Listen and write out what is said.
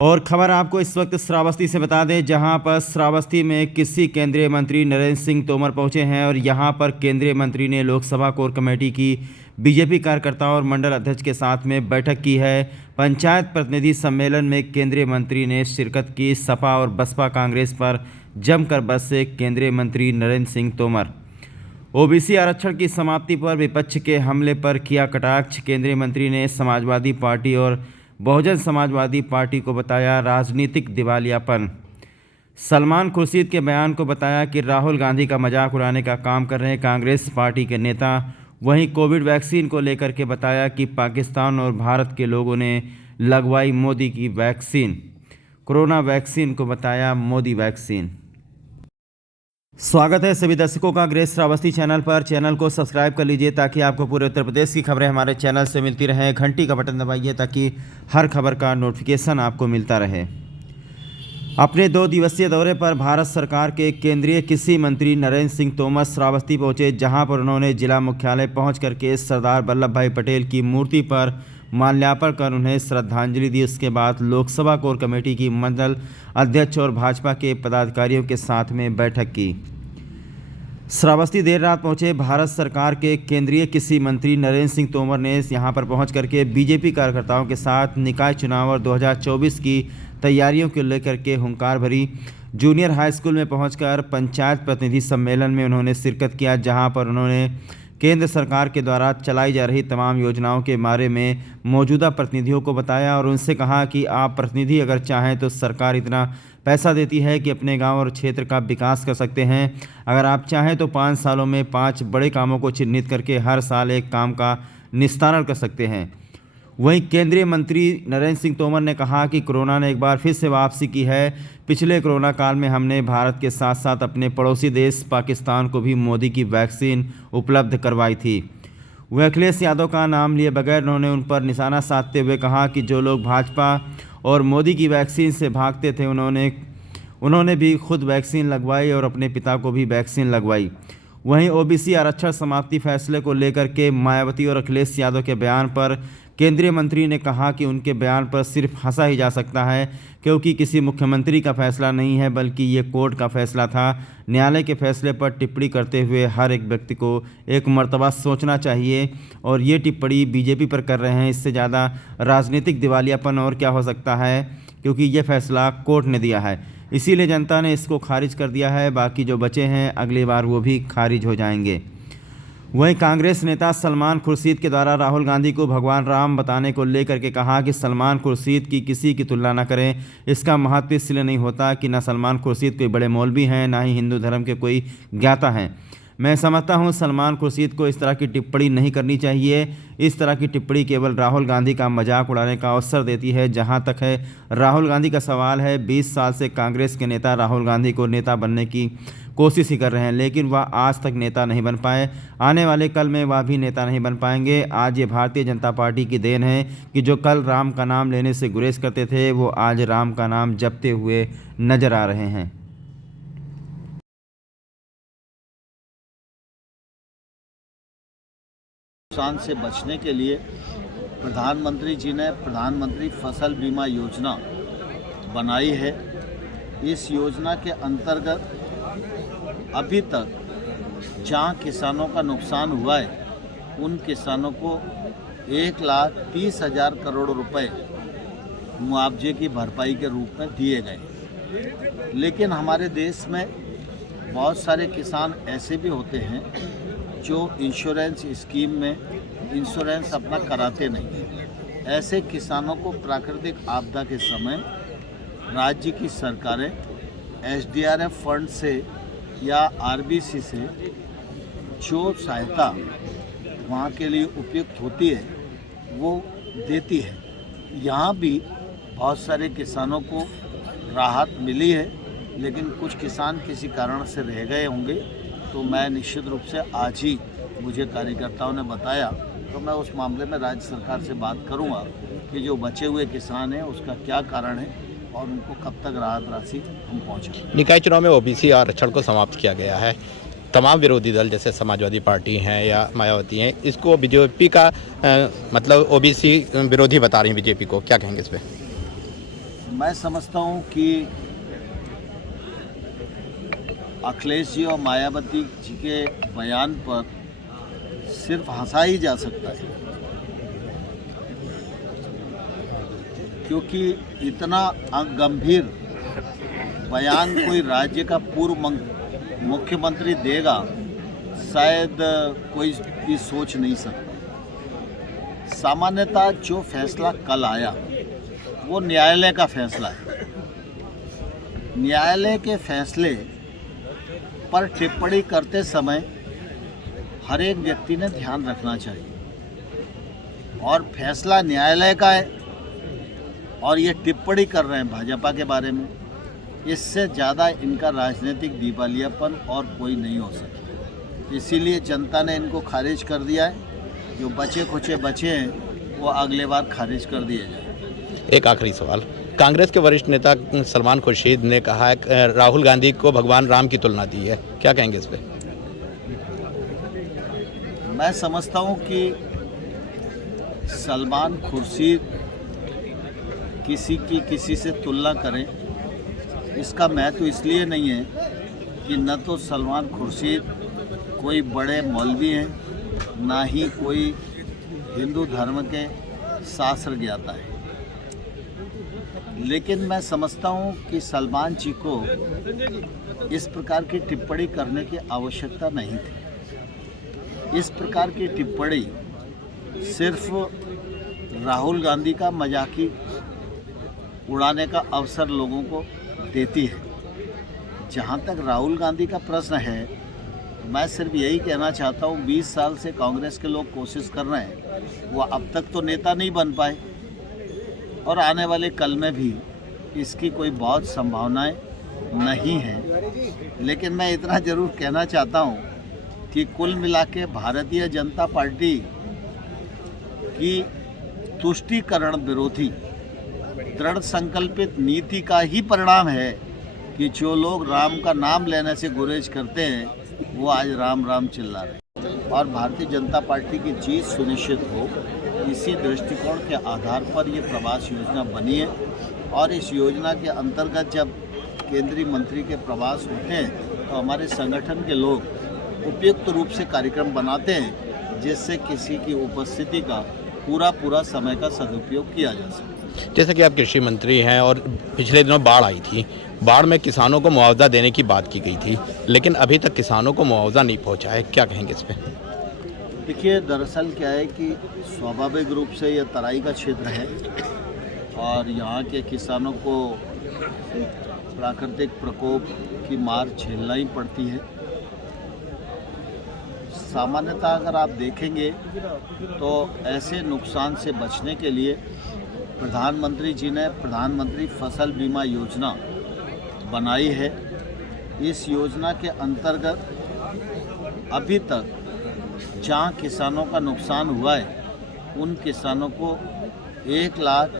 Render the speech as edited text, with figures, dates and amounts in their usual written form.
और खबर आपको इस वक्त श्रावस्ती से बता दें, जहां पर श्रावस्ती में किसी केंद्रीय मंत्री नरेंद्र सिंह तोमर पहुंचे हैं और यहां पर केंद्रीय मंत्री ने लोकसभा कोर कमेटी की बीजेपी कार्यकर्ताओं और मंडल अध्यक्ष के साथ में बैठक की है। पंचायत प्रतिनिधि सम्मेलन में केंद्रीय मंत्री ने शिरकत की। सपा और बसपा कांग्रेस पर जमकर बरसे केंद्रीय मंत्री नरेंद्र सिंह तोमर। ओबीसी आरक्षण की समाप्ति पर विपक्ष के हमले पर किया कटाक्ष। केंद्रीय मंत्री ने समाजवादी पार्टी और बहुजन समाजवादी पार्टी को बताया राजनीतिक दिवालियापन। सलमान खुर्शीद के बयान को बताया कि राहुल गांधी का मजाक उड़ाने का काम कर रहे कांग्रेस पार्टी के नेता। वहीं कोविड वैक्सीन को लेकर के बताया कि पाकिस्तान और भारत के लोगों ने लगवाई मोदी की वैक्सीन। कोरोना वैक्सीन को बताया मोदी वैक्सीन। स्वागत है सभी दर्शकों का ग्रेस श्रावस्ती चैनल पर। चैनल को सब्सक्राइब कर लीजिए ताकि आपको पूरे उत्तर प्रदेश की खबरें हमारे चैनल से मिलती रहें। घंटी का बटन दबाइए ताकि हर खबर का नोटिफिकेशन आपको मिलता रहे। अपने 2 दिवसीय दौरे पर भारत सरकार के केंद्रीय कृषि मंत्री नरेंद्र सिंह तोमर श्रावस्ती पहुंचे, जहां पर उन्होंने जिला मुख्यालय पहुंच करके सरदार वल्लभ भाई पटेल की मूर्ति पर माल्यार्पण कर उन्हें श्रद्धांजलि दी। उसके बाद लोकसभा कोर कमेटी की मंडल अध्यक्ष और भाजपा के पदाधिकारियों के साथ में बैठक की। श्रावस्ती देर रात पहुंचे भारत सरकार के केंद्रीय कृषि मंत्री नरेंद्र सिंह तोमर ने यहां पर पहुंच करके बीजेपी कार्यकर्ताओं के साथ निकाय चुनाव और 2024 की तैयारियों को लेकर के हुंकार भरी। जूनियर हाई स्कूल में पहुंचकर पंचायत प्रतिनिधि सम्मेलन में उन्होंने शिरकत किया, जहां पर उन्होंने केंद्र सरकार के द्वारा चलाई जा रही तमाम योजनाओं के बारे में मौजूदा प्रतिनिधियों को बताया और उनसे कहा कि आप प्रतिनिधि अगर चाहें तो सरकार इतना पैसा देती है कि अपने गांव और क्षेत्र का विकास कर सकते हैं। अगर आप चाहें तो 5 सालों में 5 बड़े कामों को चिन्हित करके हर साल एक काम का निस्तारण कर सकते हैं। वहीं केंद्रीय मंत्री नरेंद्र सिंह तोमर ने कहा कि कोरोना ने एक बार फिर से वापसी की है। पिछले कोरोना काल में हमने भारत के साथ साथ अपने पड़ोसी देश पाकिस्तान को भी मोदी की वैक्सीन उपलब्ध करवाई थी। वह अखिलेश यादव का नाम लिए बगैर उन्होंने उन पर निशाना साधते हुए कहा कि जो लोग भाजपा और मोदी की वैक्सीन से भागते थे उन्होंने भी खुद वैक्सीन लगवाई और अपने पिता को भी वैक्सीन लगवाई। वहीं ओबीसी आरक्षण समाप्ति फैसले को लेकर के मायावती और अखिलेश यादव के बयान पर केंद्रीय मंत्री ने कहा कि उनके बयान पर सिर्फ हंसा ही जा सकता है, क्योंकि किसी मुख्यमंत्री का फैसला नहीं है बल्कि ये कोर्ट का फैसला था। न्यायालय के फैसले पर टिप्पणी करते हुए हर एक व्यक्ति को एक मर्तबा सोचना चाहिए और ये टिप्पणी बीजेपी पर कर रहे हैं। इससे ज़्यादा राजनीतिक दिवालियापन और क्या हो सकता है, क्योंकि ये फैसला कोर्ट ने दिया है, इसीलिए जनता ने इसको खारिज कर दिया है। बाकी जो बचे हैं अगली बार वो भी खारिज हो जाएंगे। वहीं कांग्रेस नेता सलमान खुर्शीद के द्वारा राहुल गांधी को भगवान राम बताने को लेकर के कहा कि सलमान खुर्शीद की किसी की तुलना न करें। इसका महत्व इसलिए नहीं होता कि न सलमान खुर्शीद कोई बड़े मौलवी हैं, ना ही हिंदू धर्म के कोई ज्ञाता हैं। मैं समझता हूं सलमान खुर्शीद को इस तरह की टिप्पणी नहीं करनी चाहिए। इस तरह की टिप्पणी केवल राहुल गांधी का मजाक उड़ाने का अवसर देती है। जहां तक है राहुल गांधी का सवाल है, 20 साल से कांग्रेस के नेता राहुल गांधी को नेता बनने की कोशिश ही कर रहे हैं, लेकिन वह आज तक नेता नहीं बन पाए। आने वाले कल में वह भी नेता नहीं बन पाएंगे। आज ये भारतीय जनता पार्टी की देन है कि जो कल राम का नाम लेने से गुरेज करते थे वो आज राम का नाम जपते हुए नजर आ रहे हैं। नुकसान से बचने के लिए प्रधानमंत्री जी ने प्रधानमंत्री फसल बीमा योजना बनाई है। इस योजना के अंतर्गत अभी तक जहाँ किसानों का नुकसान हुआ है उन किसानों को 1,30,000 करोड़ रुपए मुआवजे की भरपाई के रूप में दिए गए। लेकिन हमारे देश में बहुत सारे किसान ऐसे भी होते हैं जो इंश्योरेंस स्कीम में इंश्योरेंस अपना कराते नहीं हैं। ऐसे किसानों को प्राकृतिक आपदा के समय राज्य की सरकारें SDRF फंड से या RBC से जो सहायता वहाँ के लिए उपयुक्त होती है वो देती है। यहाँ भी बहुत सारे किसानों को राहत मिली है, लेकिन कुछ किसान किसी कारण से रह गए होंगे। तो मैं निश्चित रूप से आज ही मुझे कार्यकर्ताओं ने बताया तो मैं उस मामले में राज्य सरकार से बात करूंगा कि जो बचे हुए किसान हैं उसका क्या कारण है और उनको कब तक राहत राशि हम पहुँचाएं। निकाय चुनाव में ओबीसी आरक्षण को समाप्त किया गया है। तमाम विरोधी दल जैसे समाजवादी पार्टी हैं या मायावती हैं, इसको बीजेपी का मतलब ओबीसी विरोधी बता रही हैं बीजेपी को, क्या कहेंगे इस पर? मैं समझता हूँ कि अखिलेश जी और मायावती जी के बयान पर सिर्फ हंसा ही जा सकता है, क्योंकि इतना गंभीर बयान कोई राज्य का पूर्व मुख्यमंत्री देगा शायद कोई भी सोच नहीं सकता। सामान्यतः जो फैसला कल आया वो न्यायालय का फैसला है। न्यायालय के फैसले पर टिप्पणी करते समय हर एक व्यक्ति ने ध्यान रखना चाहिए और फैसला न्यायालय का है और ये टिप्पणी कर रहे हैं भाजपा के बारे में। इससे ज़्यादा इनका राजनीतिक दिवालियापन और कोई नहीं हो सकता। इसीलिए जनता ने इनको खारिज कर दिया है। जो बचे खुचे बचे हैं वो अगले बार खारिज कर दिए जाए। एक आखिरी सवाल, कांग्रेस के वरिष्ठ नेता सलमान खुर्शीद ने कहा है राहुल गांधी को भगवान राम की तुलना दी है, क्या कहेंगे इस पे? मैं समझता हूँ कि सलमान खुर्शीद किसी से तुलना करें इसका महत्व इसलिए नहीं है कि न तो सलमान खुर्शीद कोई बड़े मौलवी हैं, ना ही कोई हिंदू धर्म के शास्त्र ज्ञाता है। लेकिन मैं समझता हूँ कि सलमान जी को इस प्रकार की टिप्पणी करने की आवश्यकता नहीं थी। इस प्रकार की टिप्पणी सिर्फ राहुल गांधी का मजाकी उड़ाने का अवसर लोगों को देती है। जहाँ तक राहुल गांधी का प्रश्न है, मैं सिर्फ यही कहना चाहता हूँ 20 साल से कांग्रेस के लोग कोशिश कर रहे हैं, वो अब तक तो नेता नहीं बन पाए और आने वाले कल में भी इसकी कोई बहुत संभावनाएं नहीं हैं। लेकिन मैं इतना ज़रूर कहना चाहता हूँ कि कुल मिला के भारतीय जनता पार्टी की तुष्टीकरण विरोधी दृढ़ संकल्पित नीति का ही परिणाम है कि जो लोग राम का नाम लेने से गुरेज करते हैं वो आज राम राम चिल्ला रहे हैं। और भारतीय जनता पार्टी की जीत सुनिश्चित हो, इसी दृष्टिकोण के आधार पर ये प्रवास योजना बनी है। और इस योजना के अंतर्गत जब केंद्रीय मंत्री के प्रवास होते हैं तो हमारे संगठन के लोग उपयुक्त रूप से कार्यक्रम बनाते हैं, जिससे किसी की उपस्थिति का पूरा समय का सदुपयोग किया जा सके। जैसे कि आप कृषि मंत्री हैं और पिछले दिनों बाढ़ आई थी, बाढ़ में किसानों को मुआवजा देने की बात की गई थी, लेकिन अभी तक किसानों को मुआवजा नहीं पहुंचा है, क्या कहेंगे इस पे? देखिए, दरअसल क्या है कि स्वाभाविक रूप से यह तराई का क्षेत्र है और यहाँ के किसानों को प्राकृतिक प्रकोप की मार झेलना ही पड़ती है। सामान्यतः अगर आप देखेंगे तो ऐसे नुकसान से बचने के लिए प्रधानमंत्री जी ने प्रधानमंत्री फसल बीमा योजना बनाई है। इस योजना के अंतर्गत अभी तक जहाँ किसानों का नुकसान हुआ है उन किसानों को 1 लाख